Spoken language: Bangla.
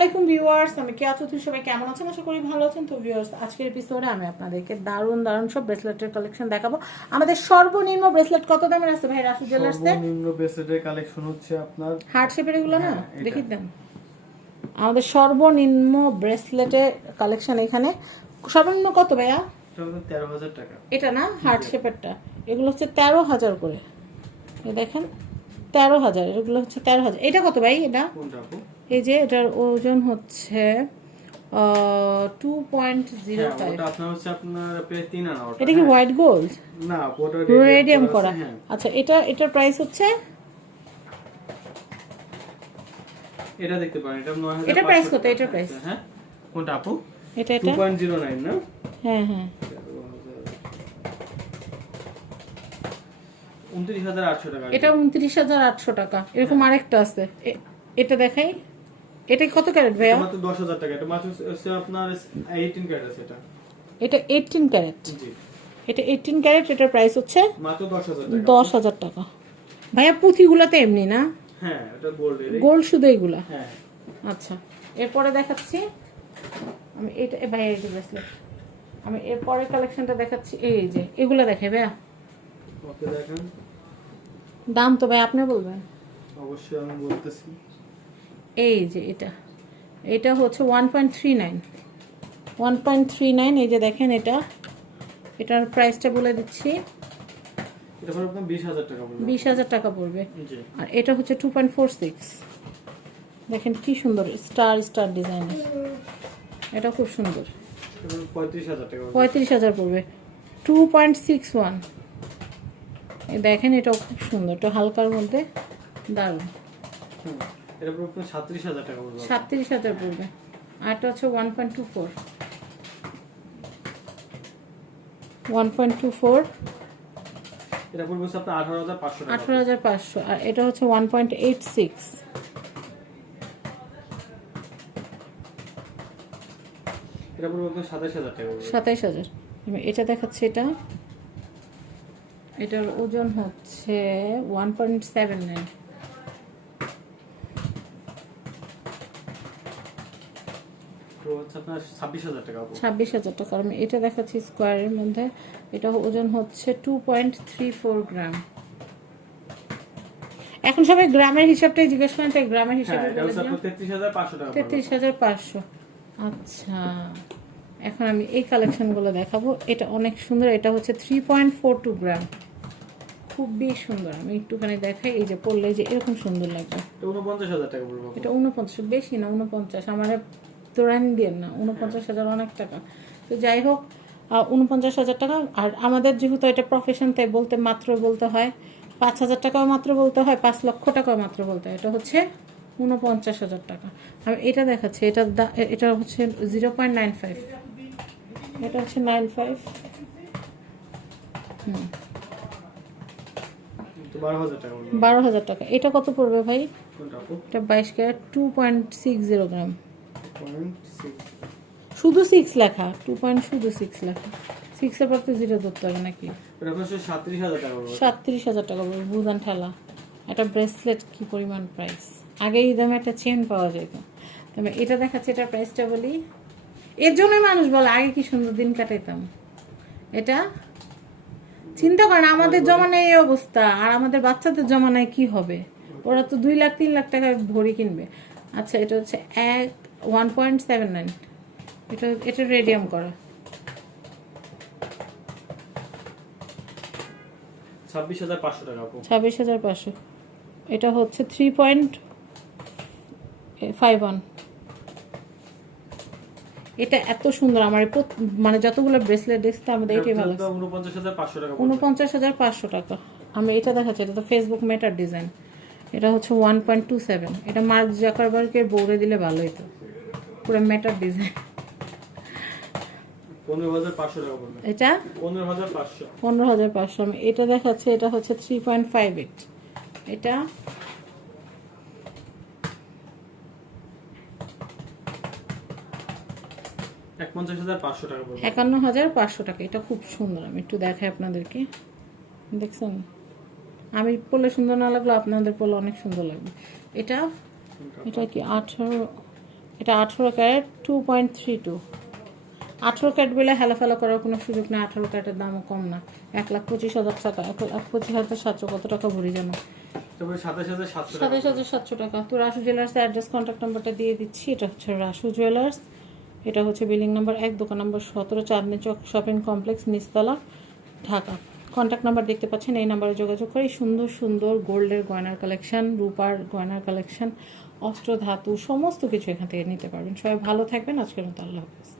আসসালামাইকুম ভিউয়ার্স আমি কে আছো তুই সবাই কেমন আছেন? আশা করি ভালো আছেন। তো ভিউয়ার্স আজকের এপিসোডে আমি আপনাদেরকে দারুণ দারুণ সব ব্রেসলেটের কালেকশন দেখাবো। আমাদের সর্বনিম্ন ব্রেসলেট কত দামের আছে ভাই রাসু জুয়েলার্সে সর্বনিম্ন ব্রেসলেটের কালেকশন হচ্ছে আপনার হার্ট শেপের এগুলো না? হ্যাঁ, দেখি দেন। আমাদের সর্বনিম্ন ব্রেসলেটের কালেকশন এখানে। সর্বনিম্ন কত ভাইয়া? তেরো হাজার টাকা। এটা না? হার্ট শেপেরটা এগুলো হচ্ছে তেরো হাজার করে। দেখেন তেরো হাজার এগুলো হচ্ছে তেরো হাজার। এটা কত ভাই এটা? কোনটা এই যে এটার ওজন হচ্ছে টু পয়েন্ট জিরো হ্যাঁ ফাইভ এটা কি হোয়াইট গোল্ড না রেডিয়াম করা হ্যাঁ। আচ্ছা এটা এটার প্রাইস হচ্ছে? এটা দেখতে পারেন এটা নয় হাজার এটার কত? এটার price? হ্যাঁ কোনটা আপু? এটা এটা? না? হ্যাঁ হ্যাঁ। এটা টাকা। এরকম আরেকটা আছে। এটা দেখাই। এটা কত ক্যারেট ভাইয়া? মাত্র দশ হাজার টাকা। এটা মাত্র হচ্ছে আপনার এইটিন ক্যারেট আছে এটা। এটা এইটিন ক্যারেট? জি। এটা এইটিন ক্যারেট এটার প্রাইস হচ্ছে মাত্র দশ হাজার টাকা। দশ হাজার টাকা। ভাইয়া পুঁথিগুলাতে এমনি না? হ্যাঁ এটা গোল্ড গোল্ড শুধু এগুলা? হ্যাঁ। আচ্ছা এরপরে দেখাচ্ছি। আমি এটা এ ভাই এই যে ব্রেসলেট আমি এরপরে কালেকশনটা দেখাচ্ছি। এই যে এগুলো দেখে ভাইয়া। ওকে দেখেন। দাম তো ভাই আপনি বলবেন? অবশ্যই আমি বলতেছি। এই যে এটা। এটা হচ্ছে one point three nine one point three nine এই যে দেখেন এটা। এটার প্রাইসটা বলে দিচ্ছি। বিশ হাজার টাকা পড়বে। আর এটা হচ্ছে টু পয়েন্ট ফোর সিক্স দেখেন কি সুন্দর স্টার স্টার ডিজাইনের এটা খুব সুন্দর। পঁয়ত্রিশ হাজার পড়বে। টু পয়েন্ট সিক্স ওয়ান দেখেন এটাও খুব সুন্দর একটু হালকার মধ্যে দারুণ। হুম। এটা হাজার পড়বে। আর এটা হচ্ছে 1.24 1.24 এটা পড়বে হচ্ছে আপনার 18500 টাকা। 18500 এটা হচ্ছে ওয়ান পয়েন্ট পড়বে আপনার 27000 টাকা 27000 এটা দেখাচ্ছি এটা। এটার ওজন হচ্ছে 1.79 ছাব্বিশ হাজার টাকা আমি এটা দেখাচ্ছি স্কোয়ারের মধ্যে। এটা ওজন হচ্ছে two point three four gram এখন সবাই গ্রামের হিসাবটাই জিজ্ঞেস করেন তাই গ্রামের হ্যাঁ হিসাবে তেত্রিশ হাজার পাঁচশো আচ্ছা। এখন আমি এই কালেকশনগুলো দেখাবো। এটা অনেক সুন্দর। এটা হচ্ছে three point four two gram খুবই সুন্দর। আমি একটুখানি দেখাই এই যে পড়লে যে এরকম সুন্দর লাগবে এটা উনপঞ্চাশ বেশি না উনপঞ্চাশ আমার তোরান দিয়ে না উনপঞ্চাশ হাজার অনেক টাকা। তো যাই হোক উনপঞ্চাশ হাজার টাকা। আর আমাদের যেহেতু এটা প্রফেশন তাই বলতে মাত্র বলতে হয় পাঁচ হাজার টাকাও মাত্র বলতে হয় পাঁচ লক্ষ টাকাও মাত্র বলতে হয়। এটা হচ্ছে উনপঞ্চাশ হাজার টাকা। আমি এটা দেখাচ্ছি এটা এটা হচ্ছে জিরো পয়েন্ট নাইন ফাইভ এটা হচ্ছে নাইন ফাইভ হুম। বারো হাজার টাকা এটা কত পড়বে ভাই? এটা বাইশ carat two point six zero gram শুধু সিক্স লেখা। টু পয়েন্ট শুধু সিক্স লেখা। সিক্সের পর তো জিরো ধরতে হবে নাকি? এটা সাতত্রিশ হাজার টাকা পড়বে সাতত্রিশ হাজার টাকা পড়বে বুদান ঠেলা। একটা ব্রেসলেট কি পরিমাণ প্রাইস আগে এই দামে একটা চেন পাওয়া যেত। তবে এটা দেখাচ্ছে এটার প্রাইসটা বলি। এর জন্যই মানুষ বলে আগে কি সুন্দর দিন কাটাইতাম? এটা? চিন্তা করেন আমাদের জমানায় এই অবস্থা। আর আমাদের বাচ্চাদের জমানায় কি হবে? ওরা তো দুই লাখ তিন লাখ টাকায় ভরি কিনবে। আচ্ছা এটা হচ্ছে এক ওয়ান পয়েন্ট সেভেন নাইন এটা এটা রেডিয়াম করা। ছাব্বিশ হাজার পাঁচশো টাকা ছাব্বিশ হাজার পাঁচশো। এটা হচ্ছে থ্রি পয়েন্ট ফাইভ ওয়ান এটা এত সুন্দর আমার মানে যতগুলো ব্রেসলেট দেখছি তার মধ্যে এটাই ভালো উনপঞ্চাশ হাজার পাঁচশো টাকা আমি এটা দেখাচ্ছি এটা তো ফেসবুক মেটার ডিজাইন এটা হচ্ছে ওয়ান পয়েন্ট টু সেভেন এটা মার্ক জাকারবার্গের বোর্ডে দিলে ভালো হতো। পুরো মেটার ডিজাইন এটা? পনেরো হাজার পাঁচশো। আমি এটা দেখাচ্ছে এটা হচ্ছে থ্রি পয়েন্ট ফাইভ এইট এটা? একান্ন হাজার পাঁচশো টাকা এটা খুব সুন্দর আমি একটু দেখাই আপনাদেরকে। দেখছেন? আমি পড়লে সুন্দর না লাগল আপনাদের পড়লে অনেক সুন্দর লাগবে। এটা? এটা কি আঠারো এটা আঠেরো carat two point three two আঠেরো ক্যারেট বলে হেলাফেলা করার কোনো সুযোগ নেই আঠেরো ক্যারেটের দামও কম না। এক লাখ পঁচিশ হাজার টাকা এক লাখ পঁচিশ হাজার সাতশো কত টাকা ভরি জানো? সাতাশ হাজার সাতশো টাকা তো রাসু জুয়েলার্স অ্যাড্রেস কন্ট্যাক্ট নাম্বারটা দিয়ে দিচ্ছি এটা হচ্ছে রাসু জুয়েলার্স এটা হচ্ছে বিল্ডিং নাম্বার এক দোকান নাম্বার সতেরো চাঁদনি চক শপিং কমপ্লেক্স নিচতলা ঢাকা। কন্ট্যাক্ট নাম্বার দেখতে পাচ্ছেন এই নাম্বারে যোগাযোগ করে। সুন্দর সুন্দর গোল্ডের গয়নার কালেকশন রূপার গয়নার কালেকশন অস্ত্র, ধাতু, সমস্ত কিছু এখান থেকে নিতে পারবেন। সবাই ভালো থাকবেন। আজকের মতো আল্লাহ হাফিজ।